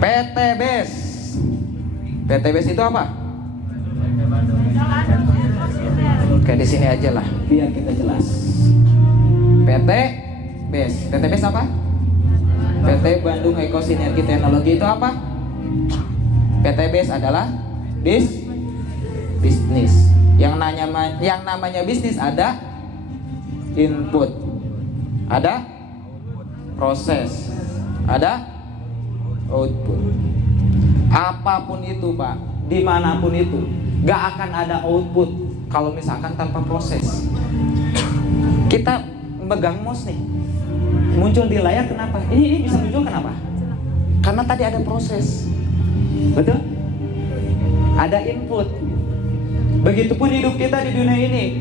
PTBS. PTBS itu apa? Oke, di sini aja lah biar kita jelas. PTBS. PTBS apa? PT Bandung Ekosinergi Teknologi itu apa? PTBS adalah bisnis. Yang namanya bisnis ada input, ada proses, ada output. Apapun itu Pak, dimanapun itu, gak akan ada output kalau misalkan tanpa proses. Kita megang mouse nih, muncul di layar kenapa? Ini bisa muncul kenapa? Karena tadi ada proses, betul? Ada input. Begitupun hidup kita di dunia ini.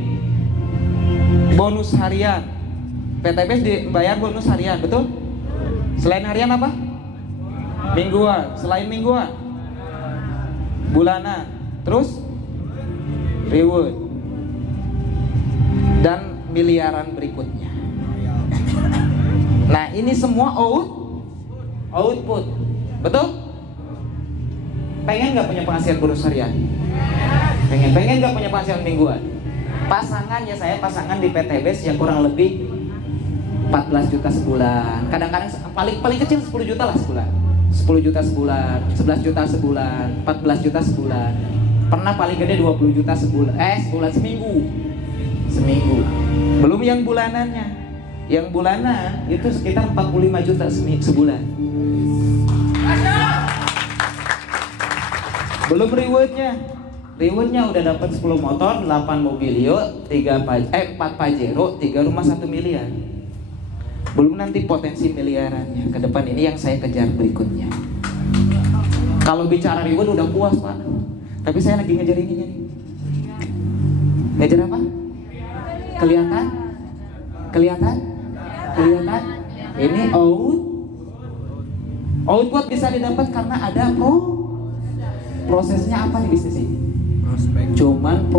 Bonus harian, PTBS dibayar bonus harian, betul? Selain harian apa? Mingguan. Selain mingguan, bulanan. Terus reward dan miliaran berikutnya. Nah, ini semua output, betul? Pengen nggak punya penghasilan bonus harian? Pengen nggak punya penghasilan mingguan? Pasangannya saya pasangan di PTBS yang kurang lebih 14 juta sebulan. Kadang-kadang paling kecil 10 juta lah sebulan. 10 juta sebulan, 11 juta sebulan, 14 juta sebulan. Pernah paling gede 20 juta sebulan. Sebulan seminggu. Belum yang bulanannya. Yang bulanan itu sekitar 45 juta sebulan. Belum rewardnya. Rewardnya udah dapat 10 motor, 8 mobilio, 4 Pajero, 3 rumah 1 miliar. Belum nanti potensi miliarannya ke depan. Ini yang saya kejar berikutnya. Kalau bicara reward udah puas Pak, tapi saya lagi ngejar ininya nih. Ngejar apa? Kelihatan? Ini output bisa didapat karena ada prosesnya. Apa di bisnis ini? Cuman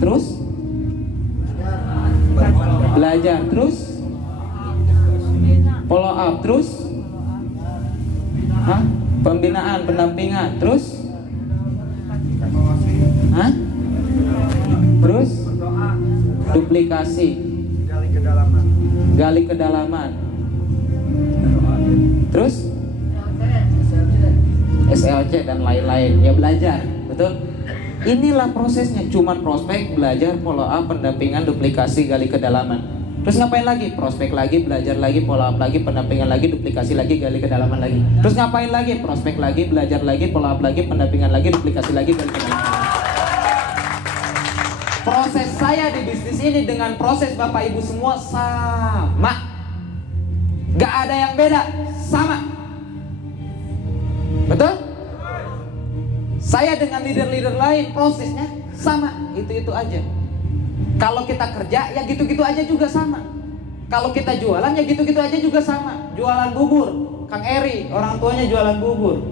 terus belajar, terus follow up, terus pembinaan, pendampingan, terus terus duplikasi, gali kedalaman, terus SLC dan lain-lain. Ya belajar, betul? Inilah prosesnya, cuman prospek, belajar, follow up, pendampingan, duplikasi, gali kedalaman. Terus ngapain lagi? Prospek lagi, belajar lagi, follow up lagi, pendampingan lagi, duplikasi lagi, gali kedalaman lagi. Terus ngapain lagi? Prospek lagi, belajar lagi, follow up lagi, pendampingan lagi, duplikasi lagi, gali kedalaman lagi. Proses saya di bisnis ini dengan proses Bapak Ibu semua sama. Gak ada yang beda, sama. Betul? Saya dengan leader-leader lain prosesnya sama, itu aja. Kalau kita kerja ya gitu-gitu aja juga sama. Kalau kita jualan ya gitu-gitu aja juga sama. Jualan bubur, Kang Eri orang tuanya jualan bubur.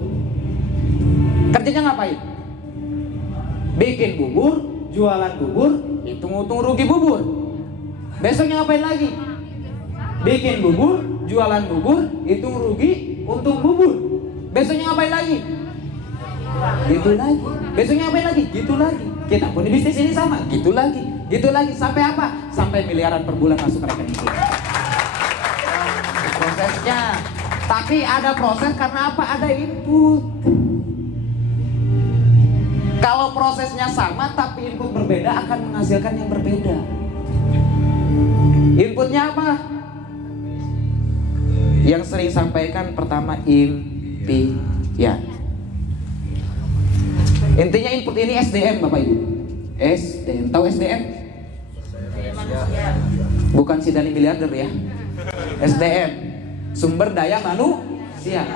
Kerjanya ngapain? Bikin bubur, jualan bubur, hitung-hitung rugi bubur. Besoknya ngapain lagi? Bikin bubur, jualan bubur, hitung rugi, untung bubur. Besoknya ngapain lagi? Gitu lagi. Besoknya ngapain lagi? Gitu lagi. Kita pun di bisnis ini sama, gitu lagi. Gitu lagi sampai apa? Sampai miliaran per bulan masuk rekening kita. Prosesnya. Tapi ada proses karena apa? Ada input. Kalau prosesnya sama tapi input berbeda akan menghasilkan yang berbeda. Inputnya apa? Yang sering sampaikan pertama impian. Intinya input ini SDM Bapak Ibu. SDM, tahu SDM? Bukan si Dani miliarder ya. SDM, sumber daya manusia.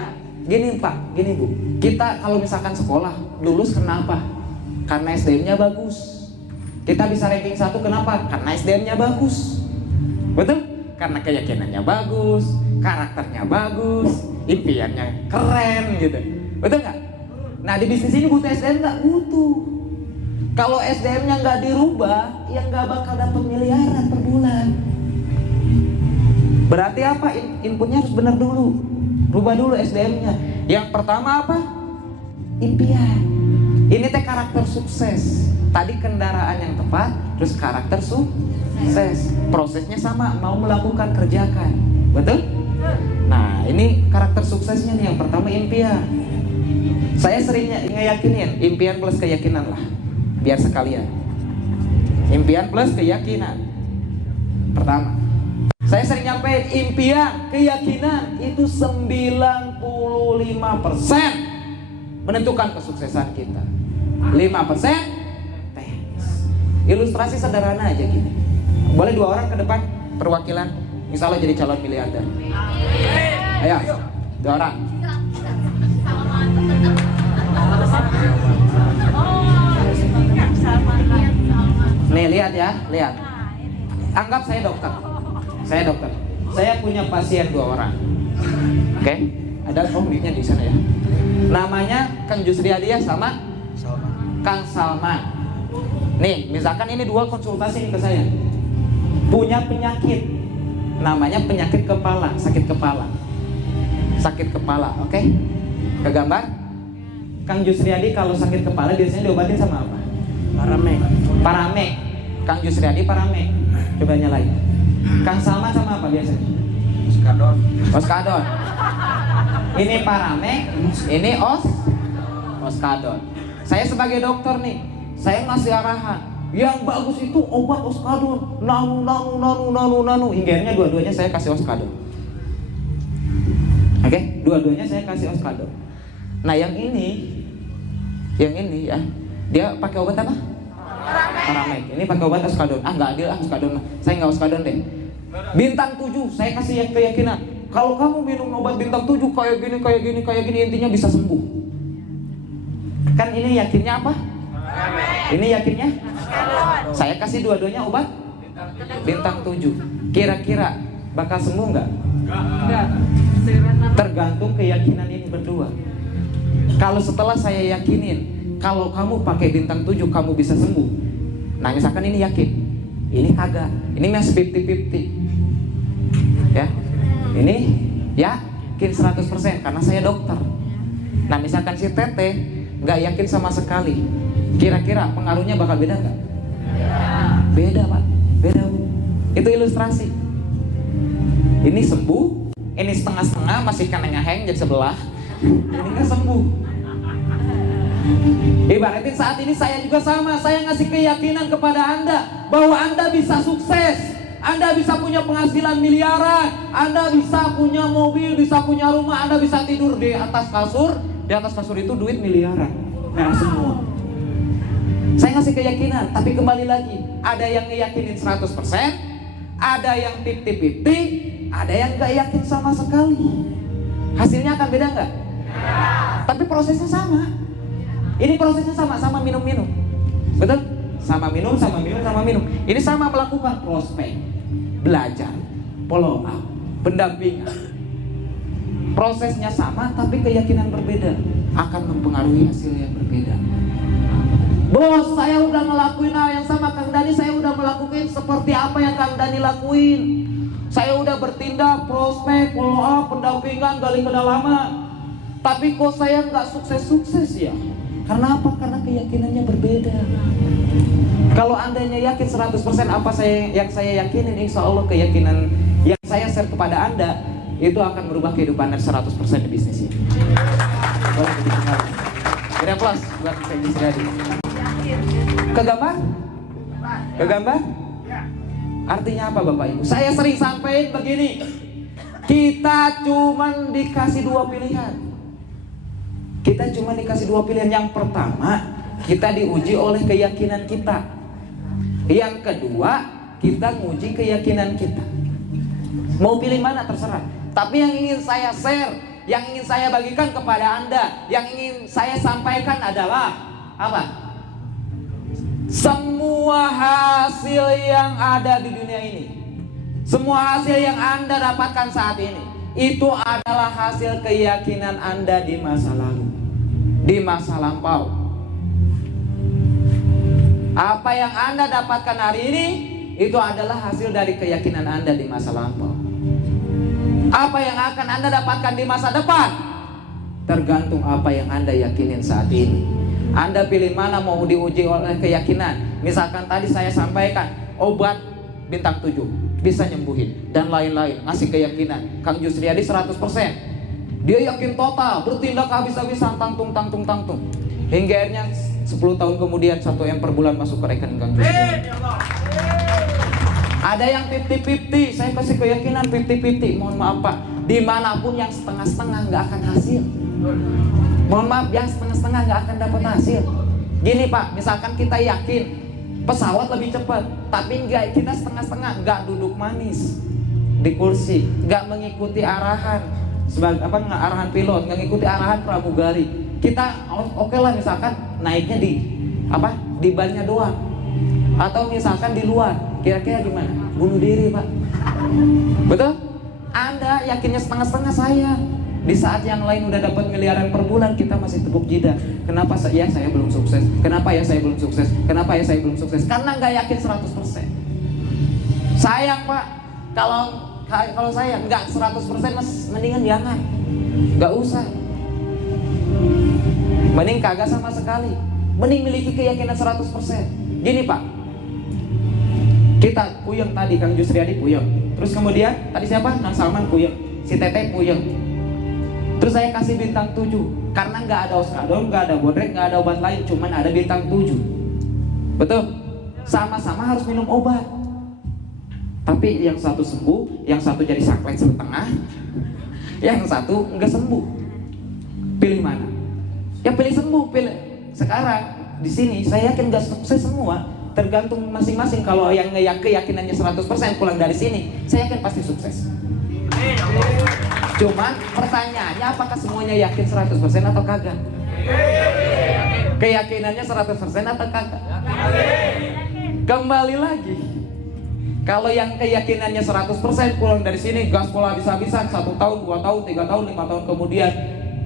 Gini Pak, gini Bu. Kita kalau misalkan sekolah lulus kenapa? Karena SDM-nya bagus. Kita bisa ranking 1 kenapa? Karena SDM-nya bagus. Betul? Karena keyakinannya bagus, karakternya bagus, impiannya keren gitu. Betul nggak? Nah di bisnis ini butuh SDM nggak? Butuh. Kalau SDM-nya nggak dirubah, ya nggak bakal dapat miliaran per bulan. Berarti apa? Inputnya harus benar dulu. Rubah dulu SDM-nya. Yang pertama apa? Impian. Ini teh karakter sukses. Tadi kendaraan yang tepat, terus karakter sukses. Prosesnya sama, mau melakukan, kerjakan. Betul? Nah, ini karakter suksesnya nih. Yang pertama impian. Saya sering ngeyakinin impian plus keyakinan lah, biar sekalian. Impian plus keyakinan. Pertama, saya sering nyampein impian, keyakinan itu 95% menentukan kesuksesan kita. 5% teknis. Ilustrasi sederhana aja gini. Boleh 2 orang ke depan perwakilan, misalnya jadi calon miliarder. Ayo, 2 orang. Nih lihat ya, lihat. Anggap saya dokter. Saya punya pasien 2 orang. Oke, ada mic-nya di sana ya. Namanya Kang Jusriyadi sama Kang Salman. Nih, misalkan ini 2 konsultasi ke saya. Punya penyakit, namanya penyakit kepala, sakit kepala, oke? Ke gambar. Kang Jusriyadi kalau sakit kepala biasanya diobatin sama apa? Paramek. Kang Jusriyadi paramek. Coba nyalain. Kang Salman sama apa biasanya? Oskadon. Ini paramek, ini oskadon. Saya sebagai dokter nih, saya ngasih arahan. Yang bagus itu obat oskadon. Nanu. Hingga dua-duanya saya kasih oskadon. Oke, dua-duanya saya kasih oskadon. Nah, yang ini ya, dia pakai obat apa? Paramek. Ini pakai obat oskadon. Nggak adil oskadon. Saya nggak oskadon deh. Bintang 7, saya kasih keyakinan. Kalau kamu minum obat bintang 7 kayak gini, intinya bisa sembuh. Kan ini yakinnya apa? Ini yakinnya? Saya kasih dua-duanya obat bintang 7. Kira-kira bakal sembuh nggak? Tergantung keyakinan ini berdua. Kalau setelah saya yakinin, kalau kamu pakai bintang 7 kamu bisa sembuh. Nah, misalkan ini yakin, ini kagak, ini masih 50-50. Ya, ini yakin 100% karena saya dokter. Nah, misalkan si Teteh nggak yakin sama sekali, kira-kira pengaruhnya bakal beda nggak? Beda, Pak. Beda, Bu. Itu ilustrasi. Ini sembuh, ini setengah-setengah, masih kena ngeheng jadi sebelah. Ini nggak sembuh. Ibaratin saat ini saya juga sama. Saya ngasih keyakinan kepada Anda bahwa Anda bisa sukses, Anda bisa punya penghasilan miliaran, Anda bisa punya mobil, bisa punya rumah, Anda bisa tidur di atas kasur. Di atas kasur itu duit miliaran, merah semua. Saya ngasih keyakinan, tapi kembali lagi, ada yang ngeyakinin 100%, ada yang 50-50, ada yang gak yakin sama sekali. Hasilnya akan beda nggak? Tapi prosesnya sama. Ini prosesnya sama minum-minum. Betul? Sama minum. Ini sama melakukan prospek, belajar, follow up, pendampingan. Prosesnya sama, tapi keyakinan berbeda akan mempengaruhi hasil yang berbeda. Bos, saya udah ngelakuin hal yang sama Kang Dani, saya udah melakukan seperti apa yang Kang Dani lakuin. Saya udah bertindak, prospek, follow up, pendampingan, gali kedalaman. Tapi kok saya nggak sukses-sukses ya? Karena apa? Karena keyakinannya berbeda. Kalau andanya yakin 100% apa yang saya yakinin, insya Allah keyakinan yang saya share kepada Anda itu akan merubah kehidupan Anda 100% di bisnis ini. Boleh dikenal. Beri aplaus buat Kang Jusriyadi. Ke gambar? Artinya apa Bapak Ibu? Saya sering sampaikan begini. Kita cuma dikasih 2 pilihan. Yang pertama, kita diuji oleh keyakinan kita. Yang kedua, kita nguji keyakinan kita. Mau pilih mana terserah. Tapi yang ingin saya share, yang ingin saya bagikan kepada Anda, yang ingin saya sampaikan adalah apa? Semua hasil yang ada di dunia ini, semua hasil yang Anda dapatkan saat ini, itu adalah hasil keyakinan Anda di masa lalu, di masa lampau. Apa yang Anda dapatkan hari ini, itu adalah hasil dari keyakinan Anda di masa lampau. Apa yang akan Anda dapatkan di masa depan tergantung apa yang Anda yakinin saat ini. Anda pilih mana mau diuji oleh keyakinan. Misalkan tadi saya sampaikan obat bintang 7 bisa nyembuhin dan lain-lain, ngasih keyakinan. Kang Jusriyadi 100%. Dia yakin total, bertindak habis-habisan, tangtung. Hingga akhirnya 10 tahun kemudian 1 M per bulan masuk ke rekening Kang Jusriyadi. Ada yang 50-50, saya kasih keyakinan 50-50. Mohon maaf Pak, dimanapun yang setengah-setengah nggak akan hasil. Mohon maaf, yang setengah-setengah nggak akan dapat hasil. Gini Pak, misalkan kita yakin pesawat lebih cepat, tapi nggak, kita setengah-setengah, nggak duduk manis di kursi, nggak mengikuti arahan sebagai arahan pilot, nggak ngikuti arahan pramugari. Kita oke lah misalkan naiknya di bannya doang, atau misalkan di luar, kira-kira gimana? Bunuh diri Pak. Betul? Anda yakinnya setengah-setengah saya. Di saat yang lain udah dapat miliaran per bulan, kita masih tepuk jidat. Kenapa saya belum sukses? Kenapa ya saya belum sukses? Kenapa ya saya belum sukses? Karena nggak yakin 100%. Sayang Pak, kalau saya nggak 100%, mendingan jangan, nggak usah. Mending kagak sama sekali. Mending miliki keyakinan 100%. Gini Pak, kita puyeng tadi, Kang Jusriyadi puyeng. Terus kemudian tadi siapa? Kang Salman puyeng, si Tete puyeng. Terus saya kasih bintang 7 karena nggak ada oskadon, nggak ada bodrek, nggak ada obat lain, cuman ada bintang 7. Betul? Sama-sama harus minum obat. Tapi yang satu sembuh, yang satu jadi saklet setengah, yang satu nggak sembuh. Pilih mana? Ya pilih sembuh. Pilih. Sekarang di sini saya yakin nggak sukses semua, tergantung masing-masing. Kalau yang keyakinannya 100% pulang dari sini, saya yakin pasti sukses. Cuman pertanyaannya, apakah semuanya yakin 100% atau kagak? Keyakinannya 100% atau kagak? Kembali lagi, kalau yang keyakinannya 100% pulang dari sini gas pola habis-habisan 1 tahun, 2 tahun, 3 tahun, 5 tahun kemudian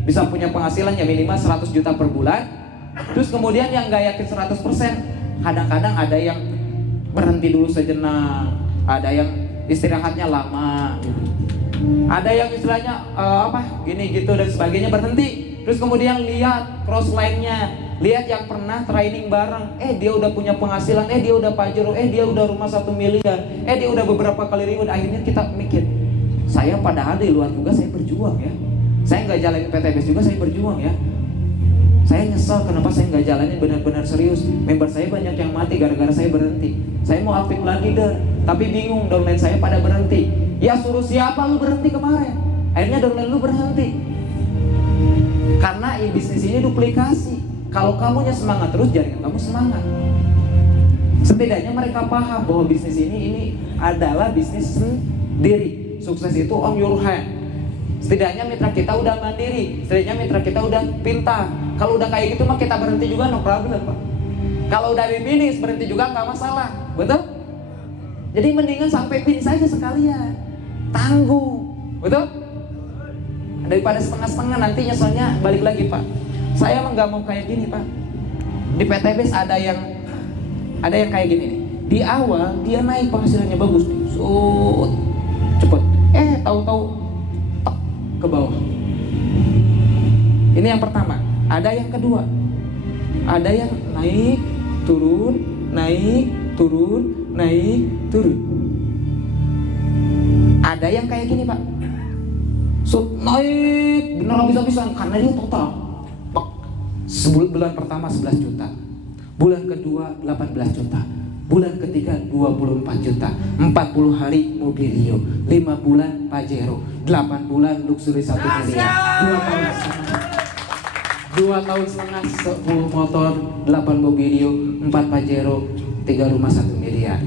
bisa punya penghasilan ya minimal 100 juta per bulan. Terus kemudian yang gak yakin 100%, kadang-kadang ada yang berhenti dulu sejenak, ada yang istirahatnya lama gitu. Ada yang istilahnya gini gitu dan sebagainya, berhenti. Terus kemudian lihat cross line-nya, lihat yang pernah training bareng, dia udah punya penghasilan, dia udah pajero, dia udah rumah 1 miliar, dia udah beberapa kali reward. Akhirnya kita mikir, saya padahal di luar juga saya berjuang ya, saya nggak jalanin PTBS juga saya berjuang ya, saya nyesal kenapa saya nggak jalanin benar-benar serius. Member saya banyak yang mati gara-gara saya berhenti. Saya mau aktif lagi tapi bingung, downline saya pada berhenti. Ya suruh siapa lu berhenti kemarin? Akhirnya downline lu berhenti. Karena bisnis ini duplikasi. Kalau kamunya semangat terus, jaringan kamu semangat. Setidaknya mereka paham bahwa bisnis ini adalah bisnis sendiri. Sukses itu on your hand. Setidaknya mitra kita udah mandiri, setidaknya mitra kita udah pintar. Kalau udah kayak gitu mah kita berhenti juga no problem Pak. Kalau udah di finish berhenti juga nggak masalah, betul? Jadi mendingan sampai finish saja sekalian. Tanggung, betul? Daripada setengah-setengah nanti nyeselnya balik lagi Pak. Saya emang nggak mau kayak gini Pak. Di PTBS ada yang kayak gini nih. Di awal dia naik penghasilannya bagus nih, cepet. Tahu-tahu ke bawah. Ini yang pertama. Ada yang kedua. Ada yang naik, turun, naik, turun, naik, turun. Ada yang kayak gini Pak, naik bener habis-habisan karena dia total. Bulan pertama 11 juta, bulan kedua 18 juta, bulan ketiga 24 juta, 40 hari Mobilio, 5 bulan Pajero, 8 bulan Luxury 1 miliar, 2 tahun setengah 10 motor, 8 Mobilio, 4 Pajero, 3 rumah 1 miliar.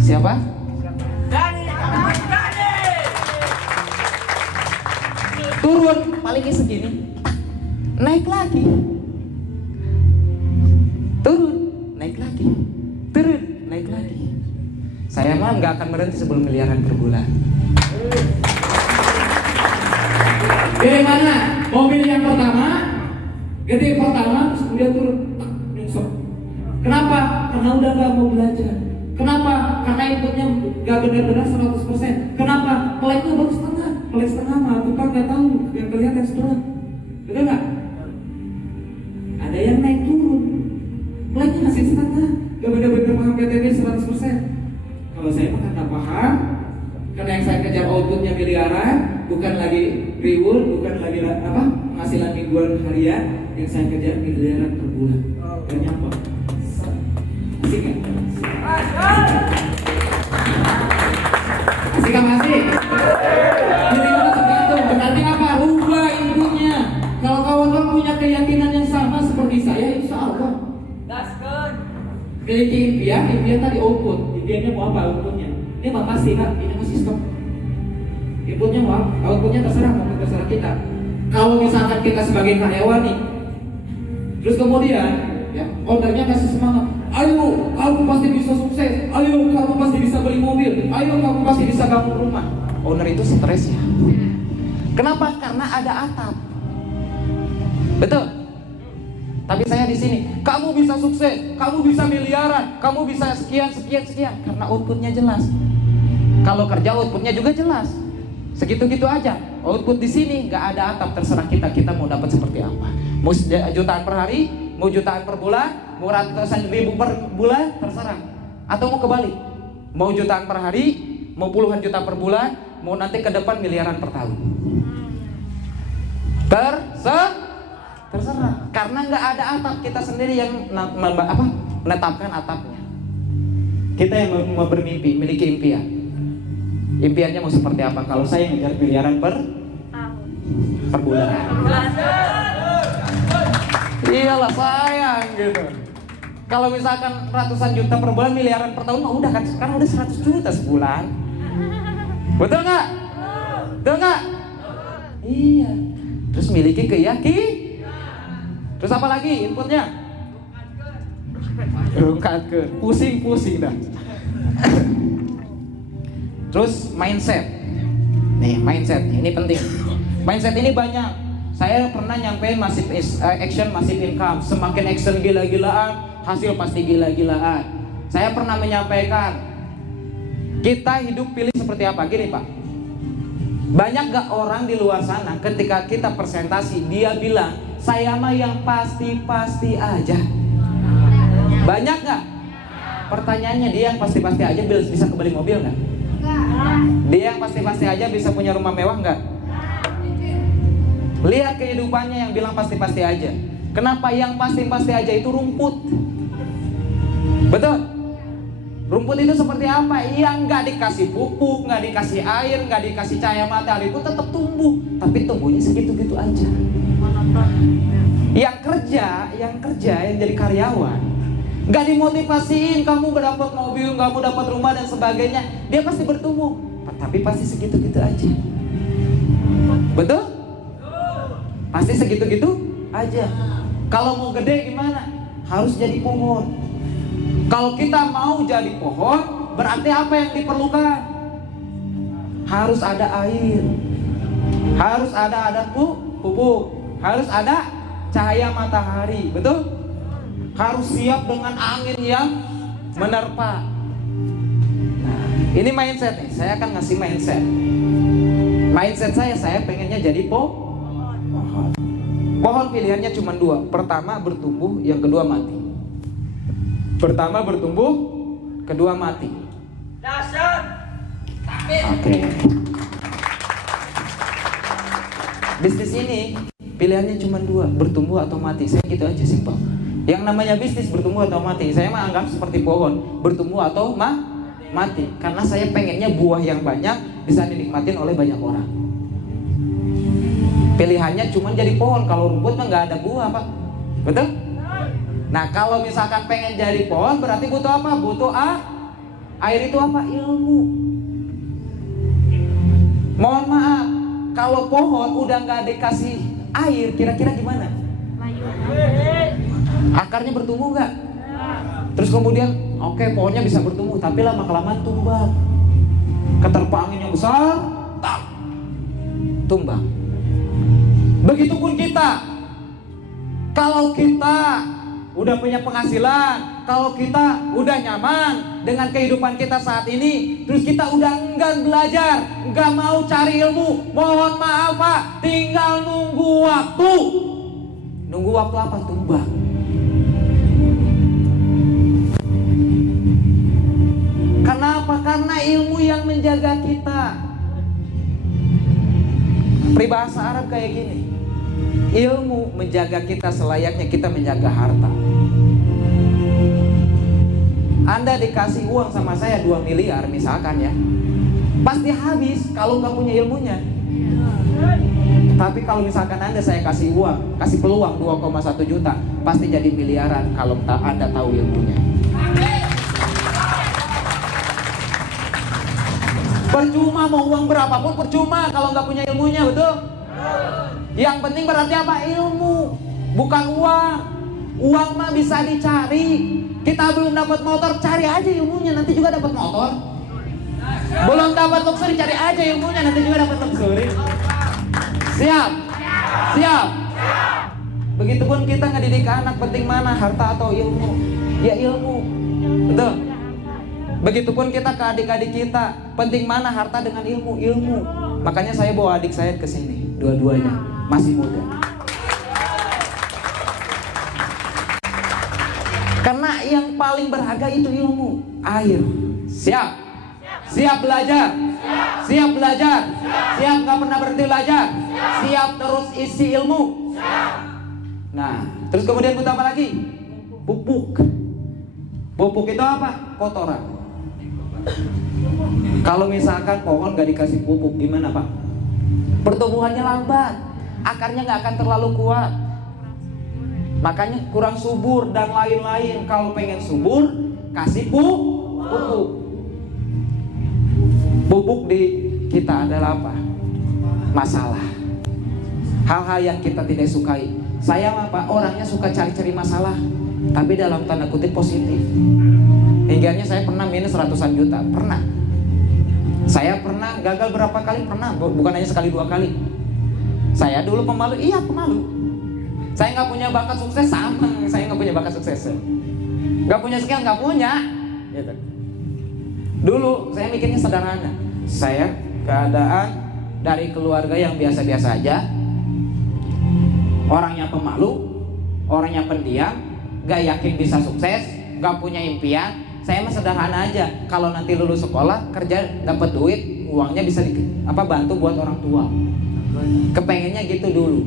Siapa? Turun palingnya segini, naik lagi, turun, naik lagi, turun, naik lagi. Saya mah nggak akan berhenti sebelum miliaran per bulan. Pilih mana? Mobil yang pertama, gede pertama, terus kemudian turun, nyungsep. Kenapa? Karena udah nggak mau belajar. Kenapa? Karena inputnya gak benar-benar 100%. Kenapa? Meleknya baru setengah. Melek setengah mah tukang gak tahu, yang kelihatan setelah. Betul gak? Ada yang naik turun, meleknya masih setengah. Gak benar-benar paham PTB 100%. Kalau saya mah karena paham, karena yang saya kejar outputnya miliaran, bukan lagi reward, bukan lagi penghasilan mingguan harian, yang saya kejar miliaran per bulan. Dan nyapa? Asik kan? Asik kan masih? Jadi mana tergantung. Berarti apa? Rubah inputnya. Kalau kawan-kawan punya keyakinan yang sama seperti saya, insya Allah. Miliki impian tadi output. Impiannya mau apa outputnya? Ini apa pasti kan? Ini masih stop. Inputnya mau apa? Outputnya terserah kita. Kalau misalkan kita sebagai karyawan nih, terus kemudian ya, ownernya kasih semangat. Ayo, kamu pasti bisa sukses. Ayo, kamu pasti bisa beli mobil. Ayo, kamu pasti bisa bangun rumah. Owner itu stres ya. Kenapa? Karena ada atap. Betul. Tapi saya di sini, kamu bisa sukses, kamu bisa miliaran, kamu bisa sekian. Karena outputnya jelas. Kalau kerja outputnya juga jelas. Segitu-gitu aja. Output di sini nggak ada atap, terserah kita mau dapat seperti apa. Mau jutaan per hari, mau jutaan per bulan, mau ratusan ribu per bulan, terserah. Atau mau kebalik, mau jutaan per hari, mau puluhan juta per bulan, mau nanti ke depan miliaran per tahun. Terserah. Karena nggak ada atap, kita sendiri yang menetapkan atapnya. Kita yang mau bermimpi, miliki impian. Impiannya mau seperti apa? Kalau saya ngejar miliaran per bulan. Iyalah sayang gitu. Kalau misalkan ratusan juta per bulan, miliaran per tahun, udah kan sekarang udah 100 juta sebulan. Betul nggak? Betul nggak? Iya. Terus miliki keyakinan. Terus apa lagi inputnya? Rungkatkeun. Pusing dah. Terus mindset. Nih, mindset ini penting. Mindset ini banyak. Saya pernah nyampein action massive income. Semakin action gila-gilaan, hasil pasti gila-gilaan. Saya pernah menyampaikan, kita hidup pilih seperti apa? Gini Pak, banyak gak orang di luar sana ketika kita presentasi, dia bilang, saya mah yang pasti-pasti aja. Banyak gak? Pertanyaannya, dia yang pasti-pasti aja bisa kebeli mobil gak? Dia yang pasti-pasti aja bisa punya rumah mewah gak? Lihat kehidupannya yang bilang pasti-pasti aja. Kenapa yang pasti-pasti aja itu rumput? Betul? Rumput itu seperti apa? Yang gak dikasih pupuk, gak dikasih air, gak dikasih cahaya matahari itu tetap tumbuh. Tapi tumbuhnya segitu-gitu aja. Yang kerja, yang jadi karyawan, gak dimotivasiin, kamu dapat mobil, kamu dapat rumah dan sebagainya, dia pasti bertumbuh. Tapi pasti segitu-gitu aja. Betul? Pasti segitu-gitu aja. Kalau mau gede gimana? Harus jadi pohon. Kalau kita mau jadi pohon, berarti apa yang diperlukan? Harus ada air, harus ada pupuk, harus ada cahaya matahari, betul? Harus siap dengan angin yang menerpa. Nah, ini mindset nih. Saya akan ngasih mindset. Mindset saya pengennya jadi pohon. Pohon pilihannya cuma dua. Pertama bertumbuh, yang kedua mati. Pertama bertumbuh, kedua mati. Oke. Bisnis ini pilihannya cuma dua, bertumbuh atau mati. Saya gitu aja simpel. Yang namanya bisnis bertumbuh atau mati, saya mah anggap seperti pohon, bertumbuh atau mati. Karena saya pengennya buah yang banyak bisa dinikmatin oleh banyak orang. Pilihannya cuma jadi pohon. Kalau rumput mah nggak ada buah, Pak. Betul? Nah, kalau misalkan pengen jadi pohon berarti butuh apa? Butuh air. Itu apa? Ilmu. Mohon maaf, kalau pohon udah nggak dikasih air, kira-kira gimana? Akarnya bertumbuh nggak? Terus kemudian, oke, pohonnya bisa bertumbuh, tapi lama-kelamaan tumbang. Keterpa angin yang besar, tumbang. Begitupun kita. Kalau kita udah punya penghasilan, kalau kita udah nyaman dengan kehidupan kita saat ini, terus kita udah enggan belajar, enggak mau cari ilmu, mohon maaf Pak, tinggal nunggu waktu. Nunggu waktu apa? Tumbang. Kenapa? Karena ilmu yang menjaga kita. Peribahasa Arab kayak gini, ilmu menjaga kita selayaknya kita menjaga harta. Anda dikasih uang sama saya 2 miliar misalkan ya, pasti habis kalau nggak punya ilmunya. Tapi kalau misalkan saya kasih uang, kasih peluang 2,1 juta, pasti jadi miliaran kalau Anda tahu ilmunya. Percuma mau uang berapapun percuma kalau nggak punya ilmunya, betul? Yang penting berarti apa? Ilmu, bukan uang. Uang mah bisa dicari. Kita belum dapat motor, cari aja ilmunya, nanti juga dapat motor. Belum dapat luxury, cari aja ilmunya, nanti juga dapat luxury. Siap? Siap? Begitupun kita ngedidik anak, penting mana, harta atau ilmu? Ya ilmu, betul? Begitupun kita ke adik-adik kita, penting mana harta dengan ilmu? Ilmu. Makanya saya bawa adik saya ke sini, dua-duanya masih muda. Karena yang paling berharga itu ilmu, air. Siap? Siap belajar? Siap belajar? Siap gak pernah berhenti belajar? Siap terus isi ilmu? Nah, terus kemudian butuh apa lagi? Pupuk. Pupuk itu apa? Kotoran. Kalau misalkan pohon gak dikasih pupuk, gimana Pak? Pertumbuhannya lambat, akarnya gak akan terlalu kuat, makanya kurang subur dan lain-lain. Kalau pengen subur, kasih pupuk. Pupuk di kita adalah apa? Masalah, hal-hal yang kita tidak sukai. Saya mah Pak, orangnya suka cari-cari masalah, tapi dalam tanda kutip positif. Hingganya saya pernah minus ratusan juta, pernah. Saya pernah gagal berapa kali, pernah, bukan hanya sekali 2 kali. Saya dulu pemalu, iya pemalu. Saya nggak punya bakat sukses, sama. Saya nggak punya bakat sukses. Nggak punya skill, nggak punya. Gitu. Dulu saya mikirnya sederhana. Saya keadaan dari keluarga yang biasa-biasa aja, orangnya pemalu, orangnya pendiam, nggak yakin bisa sukses, nggak punya impian. Saya mah sederhana aja. Kalau nanti lulus sekolah, kerja, dapat duit, uangnya bisa bantu buat orang tua. Kepengennya gitu dulu.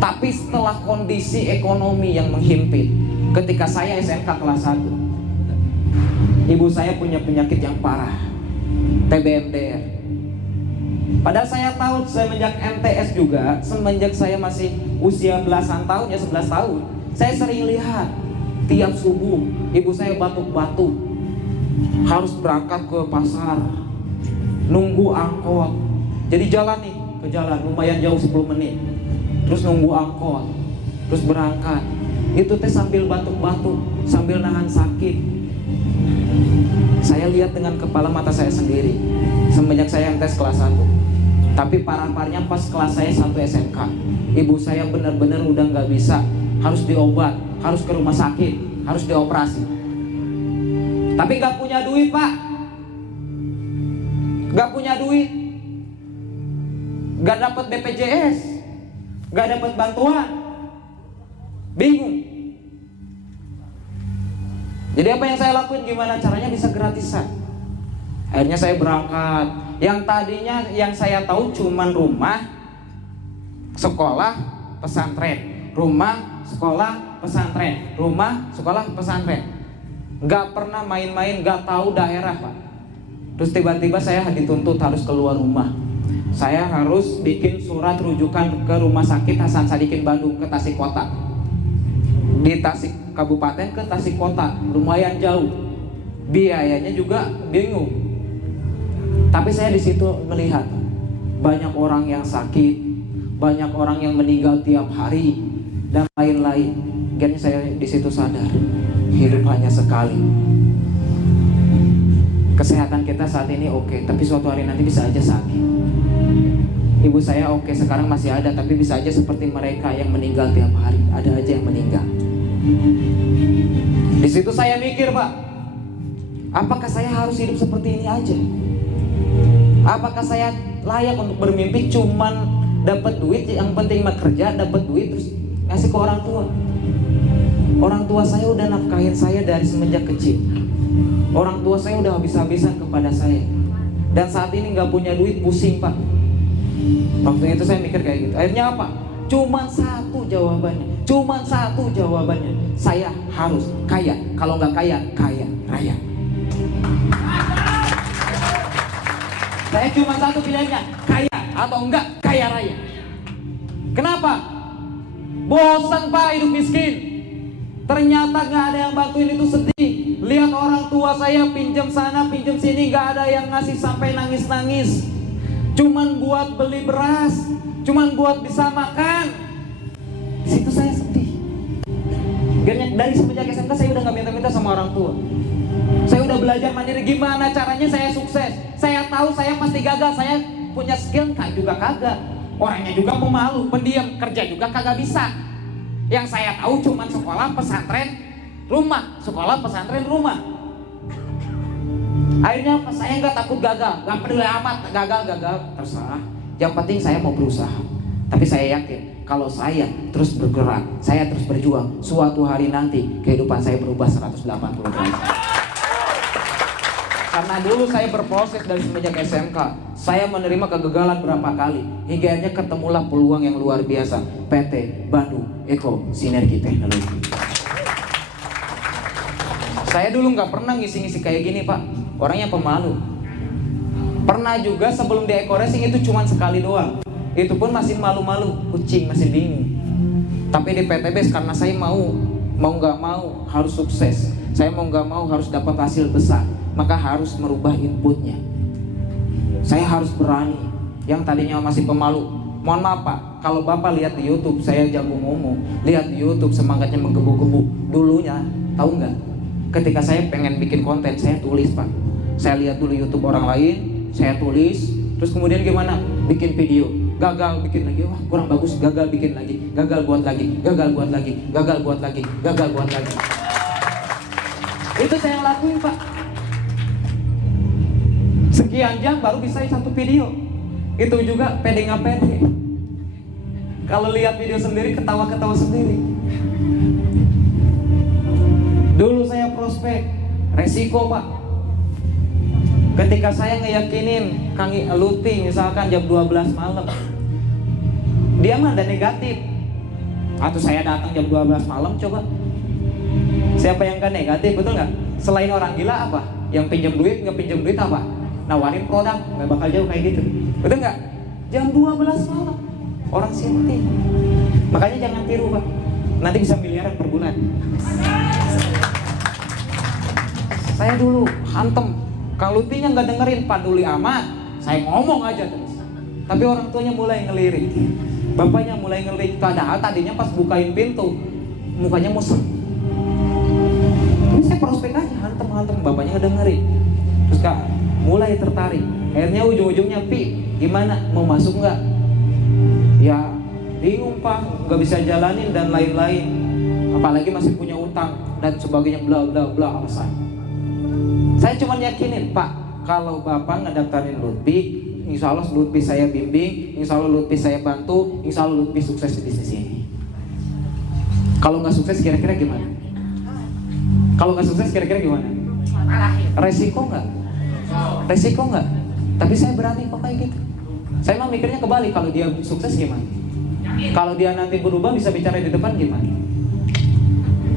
Tapi setelah kondisi ekonomi yang menghimpit, ketika saya SMK kelas 1, ibu saya punya penyakit yang parah, TBMDR. Padahal saya tahu semenjak MTS juga, semenjak saya masih usia belasan tahun, ya 11 tahun, saya sering lihat tiap subuh ibu saya batuk-batuk, harus berangkat ke pasar, nunggu angkot. Jadi jalan nih ke jalan lumayan jauh 10 menit, terus nunggu angkot, terus berangkat. Itu teh sambil batuk-batuk, sambil nahan sakit. Saya lihat dengan kepala mata saya sendiri semenjak saya tes kelas 1. Tapi parah-parahnya pas kelas saya 1 SMK, ibu saya benar-benar udah nggak bisa, harus diobat, harus ke rumah sakit, harus dioperasi. Tapi nggak punya duit Pak, nggak punya duit, nggak dapat BPJS, nggak dapat bantuan, bingung. Jadi apa yang saya lakuin? Gimana caranya bisa gratisan? Akhirnya saya berangkat. Yang tadinya yang saya tahu cuman rumah, sekolah, pesantren, rumah, sekolah, pesantren, rumah, sekolah, pesantren. Gak pernah main-main, gak tahu daerah Pak. Terus tiba-tiba saya dituntut harus keluar rumah. Saya harus bikin surat rujukan ke Rumah Sakit Hasan Sadikin Bandung ke Tasik Kota. Di Tasik Kabupaten ke Tasik Kota, lumayan jauh. Biayanya juga bingung. Tapi saya di situ melihat banyak orang yang sakit, banyak orang yang meninggal tiap hari dan lain-lain. Jadi saya di situ sadar, hidup hanya sekali. Kesehatan kita saat ini oke, tapi suatu hari nanti bisa aja sakit. Ibu saya oke, sekarang masih ada, tapi bisa aja seperti mereka yang meninggal tiap hari, ada aja yang meninggal. Di situ saya mikir, Pak, apakah saya harus hidup seperti ini aja? Apakah saya layak untuk bermimpi cuman dapat duit, yang penting mah kerja, dapat duit terus ngasih ke orang tua? Orang tua saya udah nafkahin saya dari semenjak kecil. Orang tua saya udah habis-habisan kepada saya. Dan saat ini nggak punya duit, pusing, Pak. Waktu itu saya mikir kayak gitu. Akhirnya apa? Cuman satu jawabannya. Cuman satu jawabannya. Saya harus kaya. Kalau nggak kaya, kaya raya. Saya cuma satu pilihannya, kaya atau enggak kaya raya. Kenapa? Bosan, Pak, hidup miskin. Ternyata nggak ada yang bantuin, itu sedih. Lihat orang tua saya pinjam sana pinjam sini, nggak ada yang ngasih sampai nangis-nangis. Cuman buat beli beras, cuman buat bisa makan. Di situ saya sedih. Dari semenjak SMK saya udah nggak minta-minta sama orang tua. Saya udah belajar mandiri gimana caranya saya sukses. Saya tahu saya pasti gagal. Saya punya skill juga kagak. Orangnya juga pemalu, pendiam, kerja juga kagak bisa. Yang saya tahu cuma sekolah pesantren rumah, sekolah pesantren rumah. Akhirnya apa? Saya nggak takut gagal, nggak peduli amat gagal terserah. Yang penting saya mau berusaha. Tapi saya yakin kalau saya terus bergerak, saya terus berjuang, suatu hari nanti kehidupan saya berubah 180 derajat. Karena dulu saya berproses dari semenjak SMK. Saya menerima kegagalan berapa kali, hingga akhirnya ketemulah peluang yang luar biasa, PT Bandung Eko Sinergi Teknologi. Saya dulu nggak pernah ngisi-ngisi kayak gini, Pak. Orangnya pemalu. Pernah juga sebelum di Eko Racing itu cuma sekali doang. Itu pun masih malu-malu, kucing, masih bingung. Tapi di PTB karena saya mau nggak mau harus sukses. Saya mau nggak mau harus dapat hasil besar. Maka harus merubah inputnya. Saya harus berani. Yang tadinya masih pemalu, mohon maaf, Pak, kalau Bapak lihat di YouTube saya jago ngomong, lihat di YouTube semangatnya menggebu-gebu. Dulunya, tahu nggak? Ketika saya pengen bikin konten, saya tulis, Pak. Saya lihat dulu YouTube orang lain, saya tulis, terus kemudian gimana? Bikin video, gagal bikin lagi, wah kurang bagus, gagal bikin lagi, gagal buat lagi, gagal buat lagi, gagal buat lagi, gagal buat lagi. Itu saya lakuin, Pak. Sekian jam baru bisa satu video. Itu juga pede nggak pede. Kalau lihat video sendiri ketawa-ketawa sendiri. Dulu saya prospek, resiko, Pak. Ketika saya ngeyakinin Kang Luti misalkan jam 12 malam, dia mah ada negatif. Atau saya datang jam 12 malam, coba. Siapa yang kan negatif, betul nggak? Selain orang gila apa? Yang pinjam duit, nggak pinjam duit apa? Nawarin produk, nggak bakal jauh kayak gitu. Betul nggak? Jam 12 malam, orang sini. Makanya jangan tiru, Pak. Nanti bisa miliaran per bulan. Saya dulu hantem. Kang Lutinya nggak dengerin, paduli amat. Saya ngomong aja terus. Tapi orang tuanya mulai ngelirik. Bapaknya mulai ngelirik. Padahal tadinya pas bukain pintu, mukanya musem. Tapi saya prospek aja, hantem. Bapaknya nggak dengerin. Terus Kak mulai tertarik. Akhirnya ujung-ujungnya, Pi, gimana? Mau masuk nggak? Ya bingung, Pak, nggak bisa jalanin dan lain-lain. Apalagi masih punya utang dan sebagainya, bla bla bla alasan. Saya cuma yakinin, Pak, kalau Bapak ngedaftarin Lutfi, insya Allah Lutfi saya bimbing, insya Allah Lutfi saya bantu, insya Allah Lutfi sukses di bisnis ini. Kalau nggak sukses kira-kira gimana? Kalau nggak sukses kira-kira gimana? Resiko nggak? Resiko nggak? Tapi saya berani kok kayak gitu. Saya mah mikirnya kebalik, kalau dia sukses gimana? Kalau dia nanti berubah bisa bicara di depan gimana?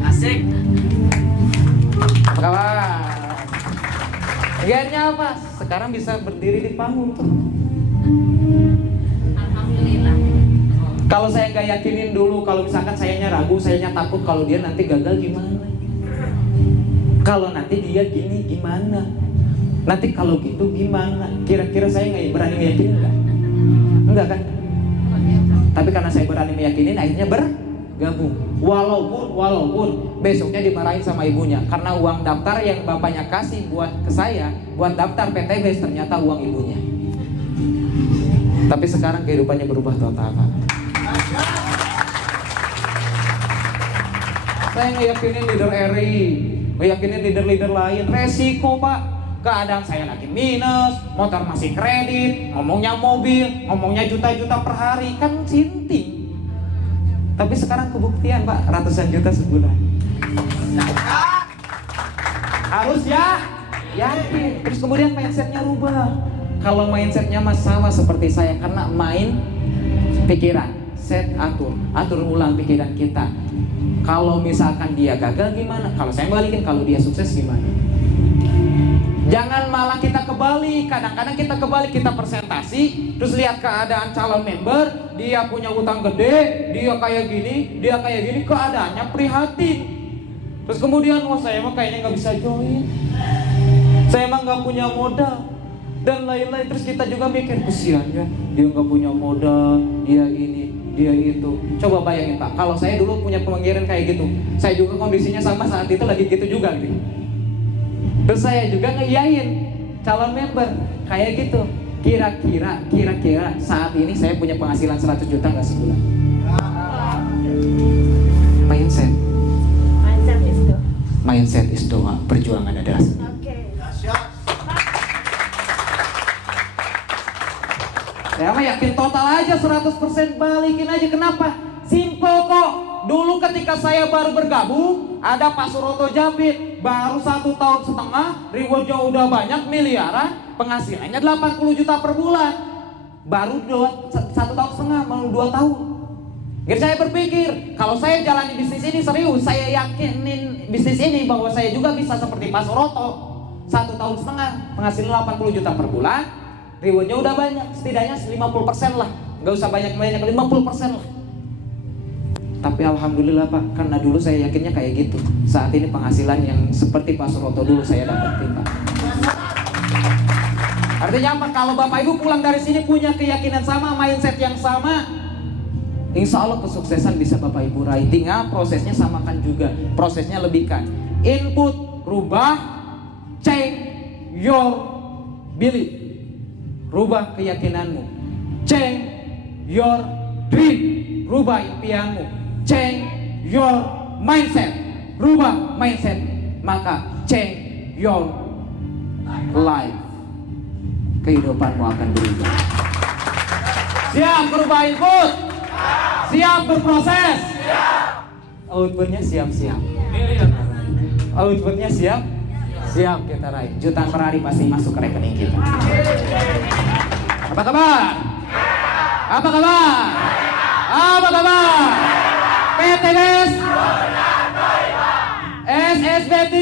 Asik. Apa kabar? Akhirnya apa? Sekarang bisa berdiri di panggung tuh. Alhamdulillah. Kalau saya nggak yakinin dulu, kalau misalkan sayanya ragu, sayanya takut kalau dia nanti gagal gimana? Kalau nanti dia gini gimana? Nanti kalau gitu gimana? Kira-kira saya nggak berani meyakinin nggak? Enggak kan? Tapi karena saya berani meyakinin, akhirnya bergabung. Walaupun besoknya dimarahin sama ibunya karena uang daftar yang bapaknya kasih ke saya buat daftar PTB ternyata uang ibunya. Tapi sekarang kehidupannya berubah total, Pak. Saya ngeyakinin leader Eri, ngeyakinin leader-leader lain. Resiko Pak, keadaan saya lagi minus, motor masih kredit, ngomongnya mobil, ngomongnya juta-juta per hari, kan sinting. Tapi sekarang kebuktian Pak, ratusan juta sebulan. Harus ya, yakin. Terus kemudian mindsetnya rubah. Kalau mindsetnya mas sama seperti saya, karena main pikiran, set atur ulang pikiran kita. Kalau misalkan dia gagal gimana? Kalau saya balikin, kalau dia sukses gimana? Jangan malah kita kebalik. Kadang-kadang kita kebalik, kita presentasi, terus lihat keadaan calon member, dia punya utang gede, dia kayak gini, keadaannya prihatin. Terus kemudian, wah saya mah kayaknya nggak bisa join, saya mah nggak punya modal, dan lain-lain. Terus kita juga mikir, kesian ya, dia nggak punya modal, dia ini, dia itu. Coba bayangin Pak, kalau saya dulu punya pemikiran kayak gitu, saya juga kondisinya sama saat itu lagi gitu juga gitu. Terus saya juga ngeyain calon member kayak gitu. Kira-kira saat ini saya punya penghasilan 100 juta nggak sebulan? Mindset. Mindset is doa, perjuangan adalah seni. Saya mah yakin total aja 100%, balikin aja. Kenapa? Simple kok. Dulu ketika saya baru bergabung, ada Pak Suroto Jabit, baru 1 tahun setengah, rewardnya udah banyak miliaran, penghasilannya 80 juta per bulan. Baru 1 tahun setengah, mau 2 tahun. Jadi saya berpikir, kalau saya jalani bisnis ini serius, saya yakinin bisnis ini bahwa saya juga bisa seperti Pak Suroto. 1 tahun setengah, penghasilan 80 juta per bulan, rewardnya udah banyak, setidaknya 50% lah. Gak usah banyak-banyak, 50% lah. Tapi alhamdulillah Pak, karena dulu saya yakinnya kayak gitu. Saat ini penghasilan yang seperti Pak Suroto dulu saya dapetin Pak. Artinya apa? Kalau Bapak Ibu pulang dari sini punya keyakinan sama, mindset yang sama, insya Allah kesuksesan bisa Bapak Ibu raih. Tinggal prosesnya samakan juga. Prosesnya lebihkan. Input, rubah, change your belief. Rubah keyakinanmu. Change your dream. Rubah impianmu. Change your mindset. Rubah mindset. Maka change your life. Kehidupanmu akan berubah. Siap berubah input? Siap berproses? Outputnya siap-siap. Outputnya siap? Siap kita raih. Jutaan per hari pasti masuk ke rekening kita. Apa kabar? Apa kabar? Apa kabar? PTS SSBT